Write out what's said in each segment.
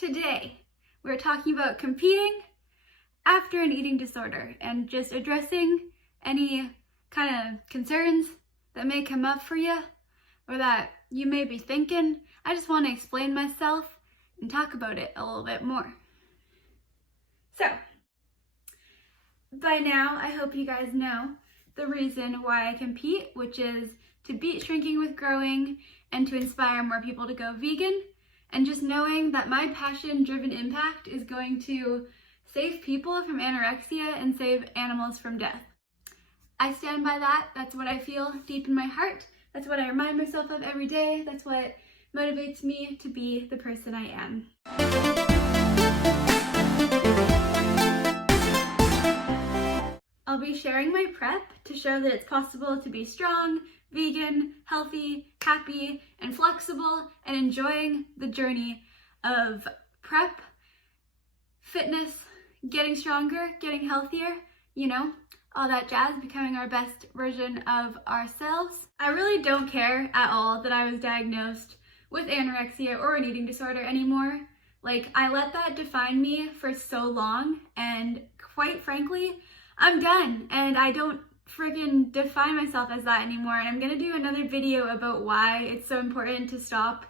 Today, we're talking about competing after an eating disorder and just addressing any kind of concerns that may come up for you or that you may be thinking. I just want to explain myself and talk about it a little bit more. So, by now, I hope you guys know the reason why I compete, which is to beat shrinking with growing and to inspire more people to go vegan. And just knowing that my passion-driven impact is going to save people from anorexia and save animals from death. I stand by that. That's what I feel deep in my heart. That's what I remind myself of every day. That's what motivates me to be the person I am. I'll be sharing my prep to show that it's possible to be strong, vegan, healthy, happy, and flexible, and enjoying the journey of prep, fitness, getting stronger, getting healthier, all that jazz, becoming our best version of ourselves. I really don't care at all that I was diagnosed with anorexia or an eating disorder anymore. I let that define me for so long, and quite frankly, I'm done, and I don't freaking define myself as that anymore. And I'm gonna do another video about why it's so important to stop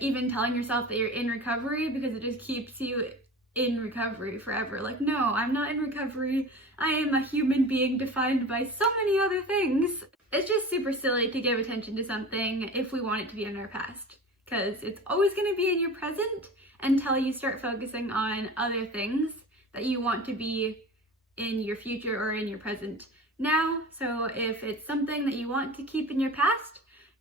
even telling yourself that you're in recovery, because it just keeps you in recovery forever. No, I'm not in recovery. I am a human being defined by so many other things. It's just super silly to give attention to something if we want it to be in our past, because it's always gonna be in your present until you start focusing on other things that you want to be in your future or in your present now. So if it's something that you want to keep in your past,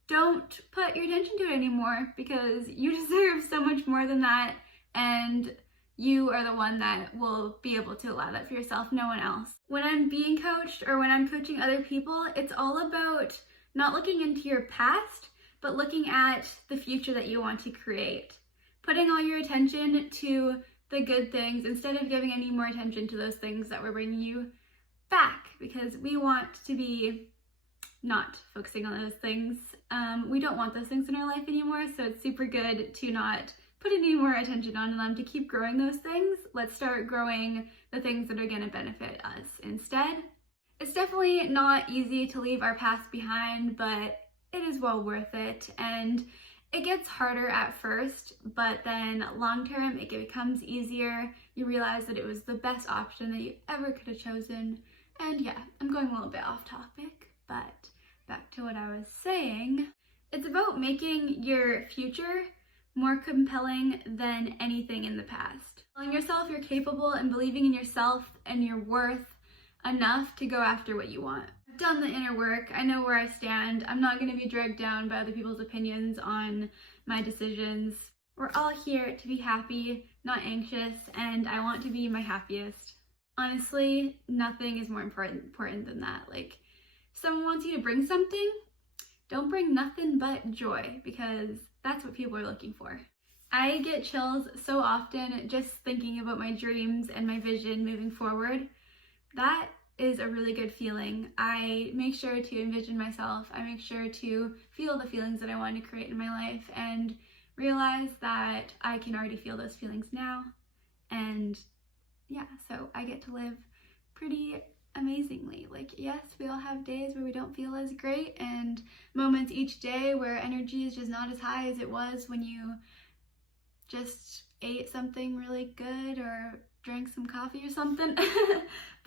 don't put your attention to it anymore, because you deserve so much more than that, and you are the one that will be able to allow that for yourself, no one else. When I'm being coached or when I'm coaching other people, it's all about not looking into your past, but looking at the future that you want to create. Putting all your attention to the good things instead of giving any more attention to those things that were bringing you back, because we want to be not focusing on those things. We don't want those things in our life anymore, so it's super good to not put any more attention on them, to keep growing those things. Let's start growing the things that are going to benefit us instead. It's definitely not easy to leave our past behind, but it is well worth it, and it gets harder at first, but then long term it becomes easier. You realize that it was the best option that you ever could have chosen. And yeah, I'm going a little bit off topic, but back to what I was saying. It's about making your future more compelling than anything in the past. Telling yourself you're capable and believing in yourself and your worth enough to go after what you want. I've done the inner work. I know where I stand. I'm not going to be dragged down by other people's opinions on my decisions. We're all here to be happy, not anxious, and I want to be my happiest. Honestly, nothing is more important than that. If someone wants you to bring something, don't bring nothing but joy, because that's what people are looking for. I get chills so often just thinking about my dreams and my vision moving forward. That is a really good feeling. I make sure to envision myself. I make sure to feel the feelings that I want to create in my life and realize that I can already feel those feelings now. And yeah, so I get to live pretty amazingly. Yes, we all have days where we don't feel as great, and moments each day where energy is just not as high as it was when you just ate something really good or drank some coffee or something.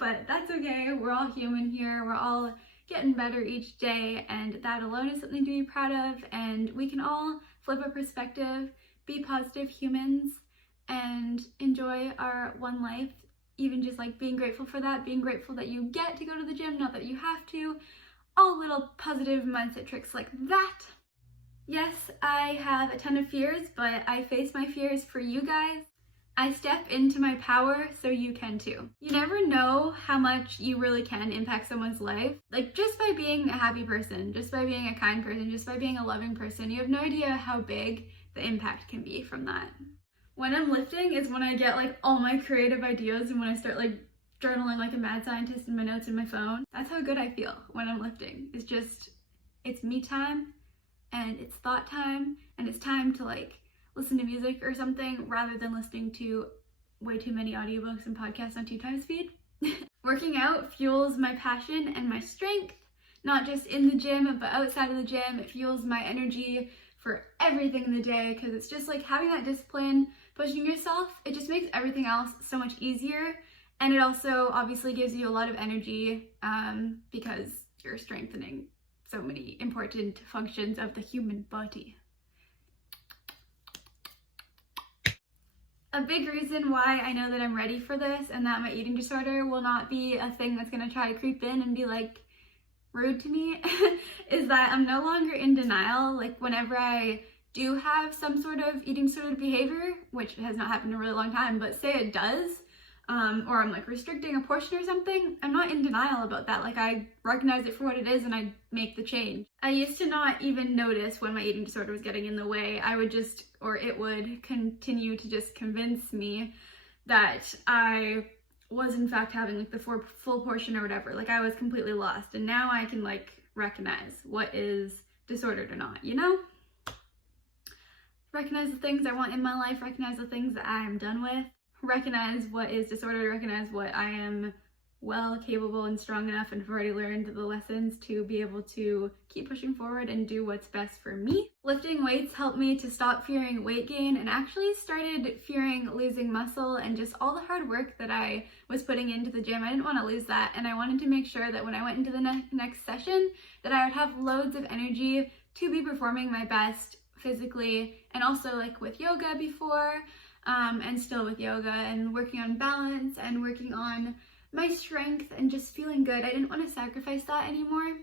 But that's okay. We're all human here. We're all getting better each day, and that alone is something to be proud of. And we can all flip our perspective, be positive humans, and enjoy our one life. Even just being grateful for that, being grateful that you get to go to the gym, not that you have to. All little positive mindset tricks like that. Yes, I have a ton of fears, but I face my fears for you guys. I step into my power so you can too. You never know how much you really can impact someone's life. Just by being a happy person, just by being a kind person, just by being a loving person, you have no idea how big the impact can be from that. When I'm lifting is when I get all my creative ideas, and when I start journaling like a mad scientist in my notes in my phone. That's how good I feel when I'm lifting. It's me time, and it's thought time, and it's time to listen to music or something rather than listening to way too many audiobooks and podcasts on 2x speed. Working out fuels my passion and my strength, not just in the gym, but outside of the gym. It fuels my energy for everything in the day, because it's just like having that discipline, pushing yourself, it just makes everything else so much easier. And it also obviously gives you a lot of energy because you're strengthening so many important functions of the human body. A big reason why I know that I'm ready for this and that my eating disorder will not be a thing that's gonna try to creep in and be like rude to me is that I'm no longer in denial. Like whenever I do have some sort of eating disorder behavior, which has not happened in a really long time, but say it does, or I'm like restricting a portion or something, I'm not in denial about that. Like I recognize it for what it is and I make the change. I used to not even notice when my eating disorder was getting in the way. I would just, or it would continue to just convince me that I was in fact having like the full portion or whatever. Like I was completely lost, and now I can like recognize what is disordered or not, you know? Recognize the things I want in my life, recognize the things that I am done with, recognize what is disordered, recognize what I am well capable and strong enough and have already learned the lessons to be able to keep pushing forward and do what's best for me. Lifting weights helped me to stop fearing weight gain and actually started fearing losing muscle and just all the hard work that I was putting into the gym. I didn't want to lose that, and I wanted to make sure that when I went into the next session that I would have loads of energy to be performing my best physically, and also like with yoga before, and still with yoga and working on balance and working on my strength and just feeling good. I didn't want to sacrifice that anymore,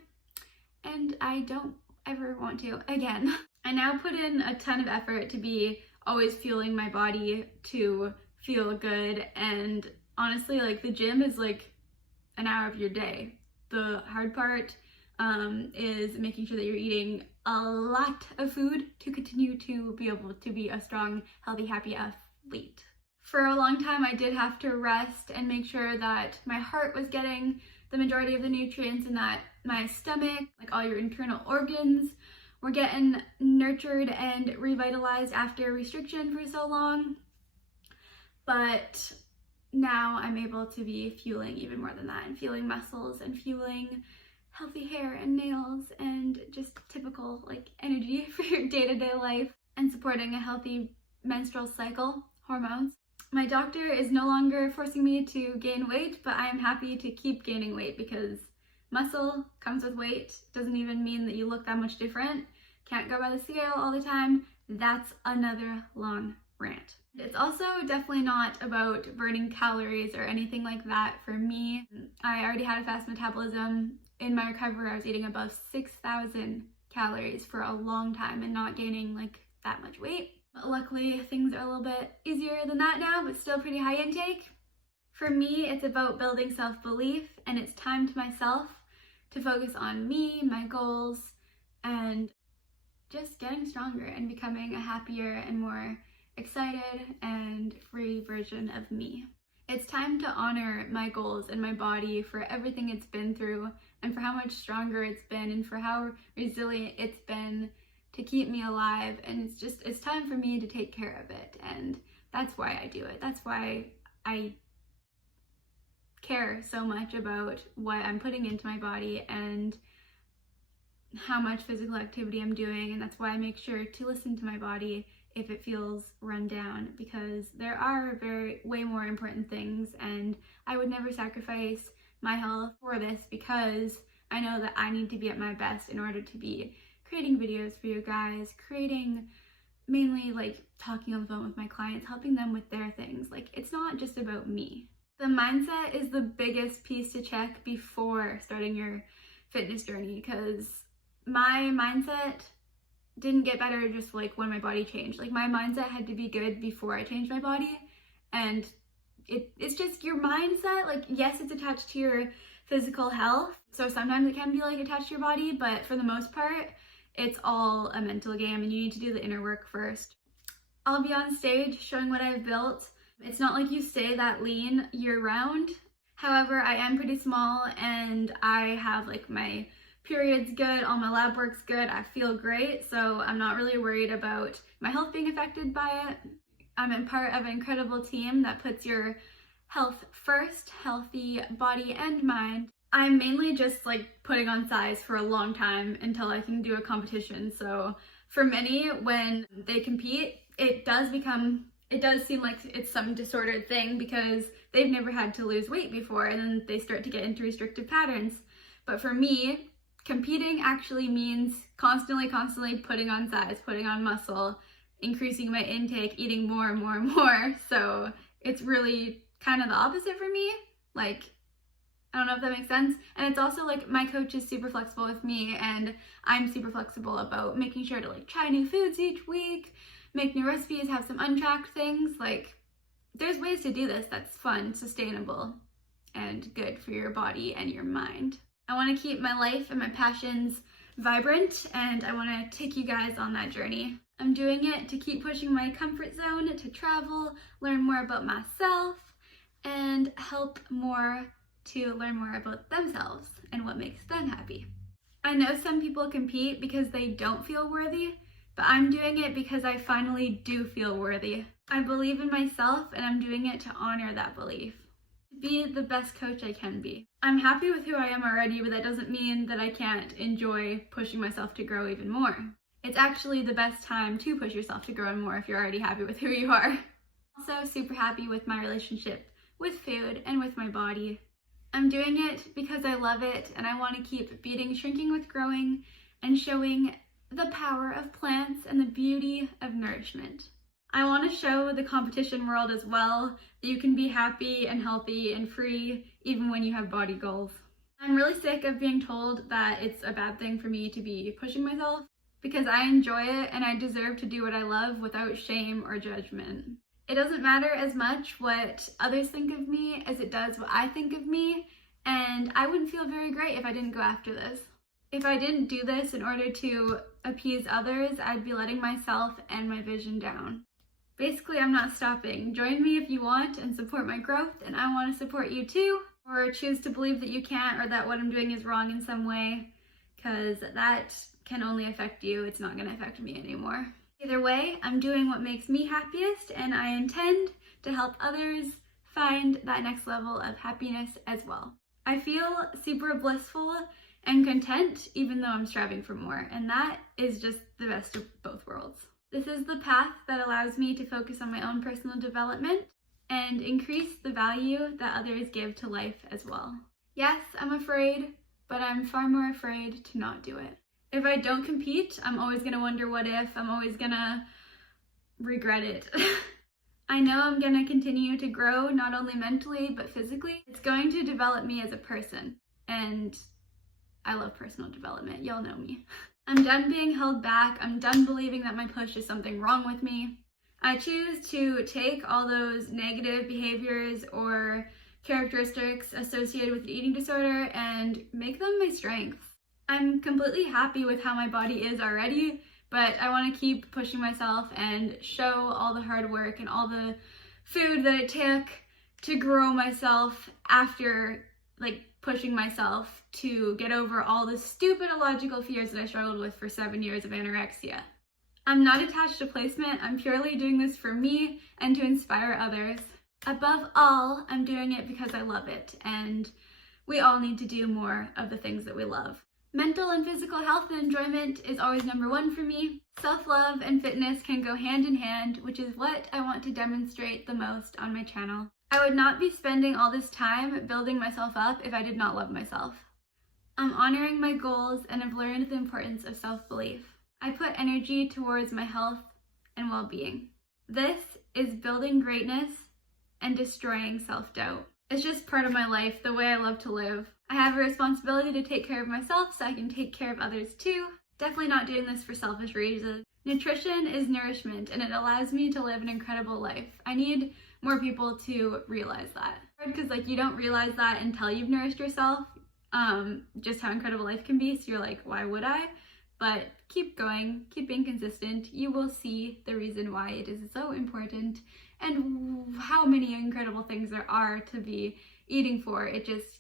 and I don't ever want to again. I now put in a ton of effort to be always fueling my body to feel good, and honestly, like the gym is like an hour of your day. The hard part is making sure that you're eating a lot of food to continue to be able to be a strong, healthy, happy athlete. For a long time, I did have to rest and make sure that my heart was getting the majority of the nutrients and that my stomach, like all your internal organs, were getting nurtured and revitalized after restriction for so long. But now I'm able to be fueling even more than that, and fueling muscles and fueling healthy hair and nails and just typical like energy for your day-to-day life, and supporting a healthy menstrual cycle, hormones. My doctor is no longer forcing me to gain weight, but I'm happy to keep gaining weight because muscle comes with weight. Doesn't even mean that you look that much different. Can't go by the scale all the time. That's another long rant. It's also definitely not about burning calories or anything like that for me. I already had a fast metabolism. In my recovery, I was eating above 6,000 calories for a long time and not gaining like that much weight. But luckily, things are a little bit easier than that now, but still pretty high intake. For me, it's about building self-belief, and it's time to myself to focus on me, my goals, and just getting stronger and becoming a happier and more excited and free version of me. It's time to honor my goals and my body for everything it's been through, and for how much stronger it's been, and for how resilient it's been to keep me alive. And it's time for me to take care of it, and that's why I do it. That's why I care so much about what I'm putting into my body and how much physical activity I'm doing, and that's why I make sure to listen to my body if it feels run down, because there are way more important things, and I would never sacrifice my health for this, because I know that I need to be at my best in order to be creating videos for you guys, creating mainly like talking on the phone with my clients, helping them with their things. Like, it's not just about me. The mindset is the biggest piece to check before starting your fitness journey, because my mindset didn't get better just like when my body changed. Like, my mindset had to be good before I changed my body, and it's just your mindset. Like, yes, it's attached to your physical health, so sometimes it can be like attached to your body, but for the most part it's all a mental game, and you need to do the inner work first. I'll be on stage showing what I've built. It's not like you stay that lean year round. However, I am pretty small, and I have like my period's good, all my lab work's good, I feel great, so I'm not really worried about my health being affected by it. I'm a part of an incredible team that puts your health first, healthy body and mind. I'm mainly just like putting on size for a long time until I can do a competition. So for many, when they compete, it does seem like it's some disordered thing because they've never had to lose weight before, and then they start to get into restrictive patterns. But for me, competing actually means constantly putting on size, putting on muscle, increasing my intake, eating more and more and more. So it's really kind of the opposite for me. Like, I don't know if that makes sense. And it's also like my coach is super flexible with me, and I'm super flexible about making sure to like try new foods each week, make new recipes, have some untracked things. Like, there's ways to do this that's fun, sustainable, and good for your body and your mind. I want to keep my life and my passions vibrant, and I want to take you guys on that journey. I'm doing it to keep pushing my comfort zone, to travel, learn more about myself, and help more to learn more about themselves and what makes them happy. I know some people compete because they don't feel worthy, but I'm doing it because I finally do feel worthy. I believe in myself, and I'm doing it to honor that belief. Be the best coach I can be. I'm happy with who I am already, but that doesn't mean that I can't enjoy pushing myself to grow even more. It's actually the best time to push yourself to grow more if you're already happy with who you are. Also super happy with my relationship with food and with my body. I'm doing it because I love it, and I want to keep beating shrinking with growing and showing the power of plants and the beauty of nourishment. I want to show the competition world as well that you can be happy and healthy and free even when you have body goals. I'm really sick of being told that it's a bad thing for me to be pushing myself, because I enjoy it and I deserve to do what I love without shame or judgment. It doesn't matter as much what others think of me as it does what I think of me, and I wouldn't feel very great if I didn't go after this. If I didn't do this in order to appease others, I'd be letting myself and my vision down. Basically, I'm not stopping. Join me if you want and support my growth, and I want to support you too, or choose to believe that you can't or that what I'm doing is wrong in some way, because that can only affect you. It's not going to affect me anymore. Either way, I'm doing what makes me happiest, and I intend to help others find that next level of happiness as well. I feel super blissful and content even though I'm striving for more, and that is just the best of both worlds. This is the path that allows me to focus on my own personal development and increase the value that others give to life as well. Yes, I'm afraid, but I'm far more afraid to not do it. If I don't compete, I'm always gonna wonder what if, I'm always gonna regret it. I know I'm gonna continue to grow, not only mentally, but physically. It's going to develop me as a person, and I love personal development, y'all know me. I'm done being held back. I'm done believing that my push is something wrong with me. I choose to take all those negative behaviors or characteristics associated with the eating disorder and make them my strengths. I'm completely happy with how my body is already, but I want to keep pushing myself and show all the hard work and all the food that it took to grow myself after pushing myself to get over all the stupid illogical fears that I struggled with for 7 years of anorexia. I'm not attached to placement. I'm purely doing this for me and to inspire others. Above all, I'm doing it because I love it, and we all need to do more of the things that we love. Mental and physical health and enjoyment is always number one for me. Self-love and fitness can go hand in hand, which is what I want to demonstrate the most on my channel. I would not be spending all this time building myself up if I did not love myself. I'm honoring my goals and have learned the importance of self-belief. I put energy towards my health and well-being. This is building greatness and destroying self-doubt. It's just part of my life, the way I love to live. I have a responsibility to take care of myself so I can take care of others too. Definitely not doing this for selfish reasons. Nutrition is nourishment, and it allows me to live an incredible life. I need more people to realize that. Because you don't realize that until you've nourished yourself, just how incredible life can be. So you're like, why would I? But keep going, keep being consistent. You will see the reason why it is so important and how many incredible things there are to be eating for.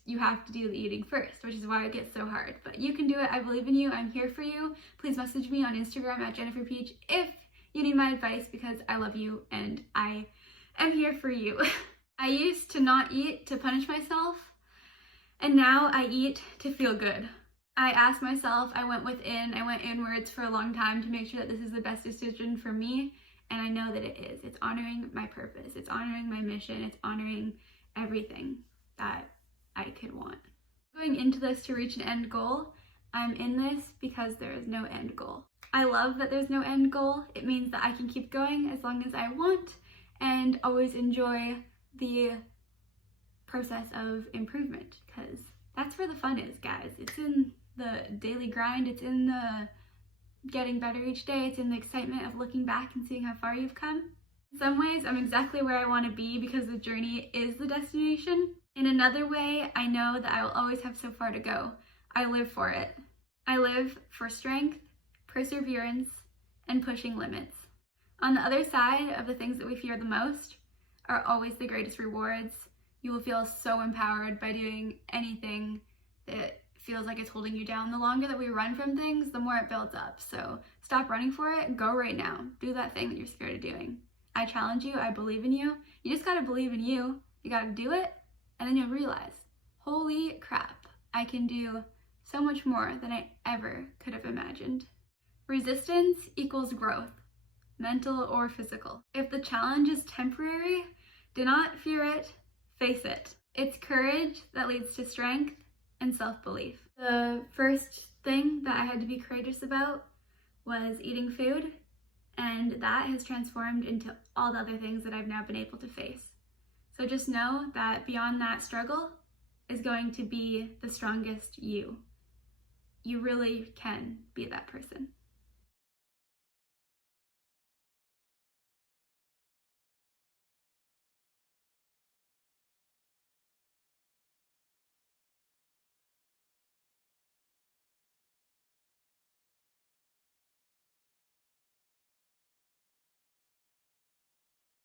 You have to do the eating first, which is why it gets so hard. But you can do it. I believe in you. I'm here for you. Please message me on Instagram at Jenniferyogayt if you need my advice, because I love you and I am here for you. I used to not eat to punish myself, and now I eat to feel good. I asked myself, I went inwards for a long time to make sure that this is the best decision for me, and I know that it is. It's honoring my purpose, it's honoring my mission, it's honoring everything that I could want. Going into this to reach an end goal, I'm in this because there is no end goal. I love that there's no end goal. It means that I can keep going as long as I want and always enjoy the process of improvement, because that's where the fun is, guys. It's in the daily grind, it's in the getting better each day, it's in the excitement of looking back and seeing how far you've come. In some ways, I'm exactly where I want to be because the journey is the destination. In another way, I know that I will always have so far to go. I live for it. I live for strength, perseverance, and pushing limits. On the other side of the things that we fear the most are always the greatest rewards. You will feel so empowered by doing anything that feels like it's holding you down. The longer that we run from things, the more it builds up. So stop running for it. Go right now. Do that thing that you're scared of doing. I challenge you. I believe in you. You just gotta believe in you. You gotta do it, and then you'll realize, holy crap, I can do so much more than I ever could have imagined. Resistance equals growth, mental or physical. If the challenge is temporary, do not fear it, face it. It's courage that leads to strength and self-belief. The first thing that I had to be courageous about was eating food, and that has transformed into all the other things that I've now been able to face. So just know that beyond that struggle is going to be the strongest you. You really can be that person.